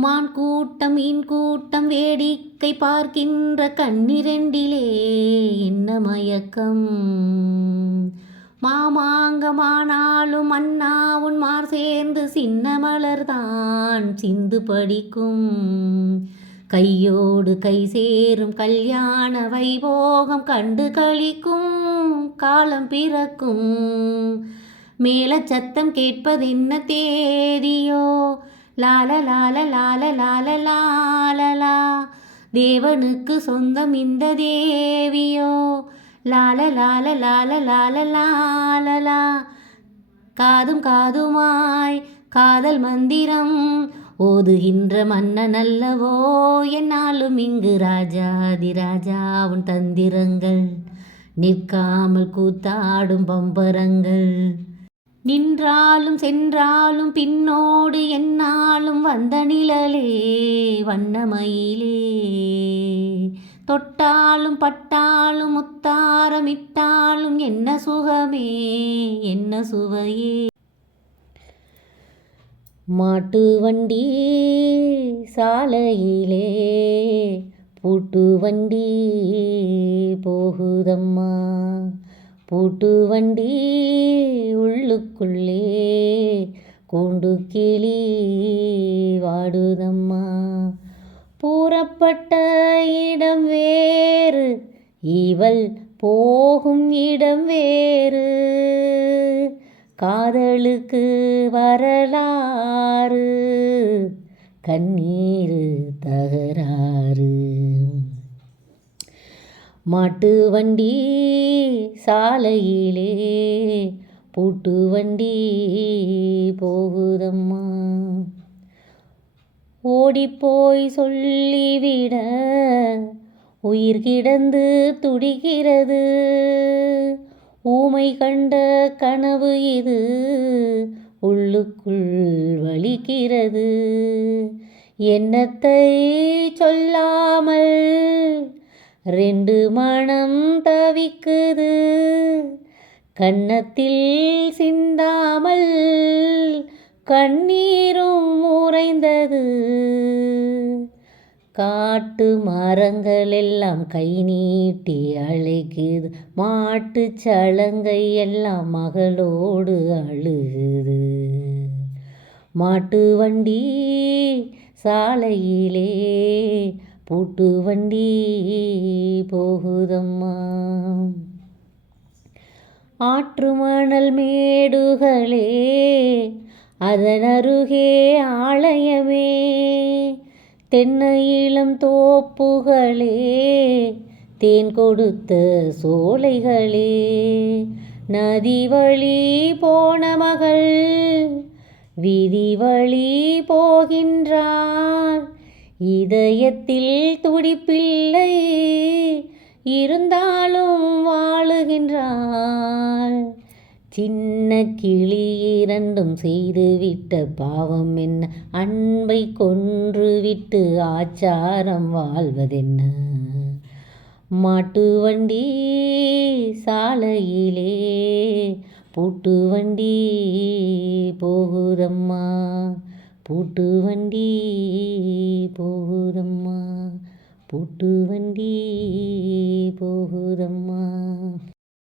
மான் கூட்டம் இன் கூட்டம் வேடிக்கை பார்க்கின்ற கண்ணிரண்டிலே என்ன மயக்கம்? மாமாங்கமானாலும் அண்ணா உன் மார் சேர்ந்து சின்ன மலர்தான் சிந்து படிக்கும். கையோடு கை சேரும் கல்யாண வைபோகம் கண்டு கழிக்கும் காலம் பிறக்கும். மேல சத்தம் கேட்பதென்ன தேதியோ? லால லால லால லால லாலலா தேவனுக்கு சொந்தம் இந்த தேவியோ லால லால லால லால லாலலா காதும் காதுமாய் காதல் மந்திரம் ஓதுகின்ற மன்னன் அல்லவோ என்னாலும் இங்கு ராஜாதி ராஜா உன் தந்திரங்கள் நிற்காமல் கூத்தாடும் பம்பரங்கள் நின்றாலும் சென்றாலும் பின்னோடு என்னாலும் வந்த நிழலே வண்ணமயிலே தொட்டாலும் பட்டாலும் முத்தாரமிட்டாலும் என்ன சுகமே என்ன சுவையே. மாட்டு வண்டி சாலையிலே பூட்டு வண்டி போகுதம் பூட்டு வண்டி உள்ளுக்குள்ளே கூண்டு கிளி வாடுதம்மா. பூரப்பட்ட இடம் வேறு இவள் போகும் இடம் வேறு. காதலுக்கு வரலாறு கண்ணீர் தகராறு. மாட்டு வண்டி சாலையிலே பூட்டு வண்டி போகுதம்மா. ஓடிப்போய் சொல்லிவிட உயிர் கிடந்து துடிக்கிறது. ஊமை கண்ட கனவு இது உள்ளுக்குள் வலிக்கிறது. என்னத்தை சொல்லாமல் ரெண்டு மனம் தவிக்குது. கன்னத்தில் சிந்தாமல் கண்ணீரும் உறைந்தது காட்டு மரங்கள் எல்லாம் கை நீட்டி அழைக்குது. மாட்டு சலங்கை எல்லாம் மகளோடு அழுகுது. மாட்டு வண்டி சாலையிலே பூட்டு வண்டி போகுதம்மா. ஆற்று மணல் மேடுகளே அதன் அருகே ஆலயமே. தென்னையிலம் தோப்புகளே தேன் கொடுத்த சோலைகளே. நதி வழி போன மகள் வீதி வழி போகின்றார். இதயத்தில் துடிப்பில்லை. இருந்தாலும் வாழுகின்றாள். சின்ன கிளி இரண்டும் செய்துவிட்ட பாவம் என்ன? அன்பை கொன்றுவிட்டு ஆச்சாரம் வாழ்வதென்ன? மாட்டு வண்டி சாலையிலே பூட்டு வண்டி போகுதம்மா. பூட்டு வண்டி பூட்டு வண்டி போகுதம்.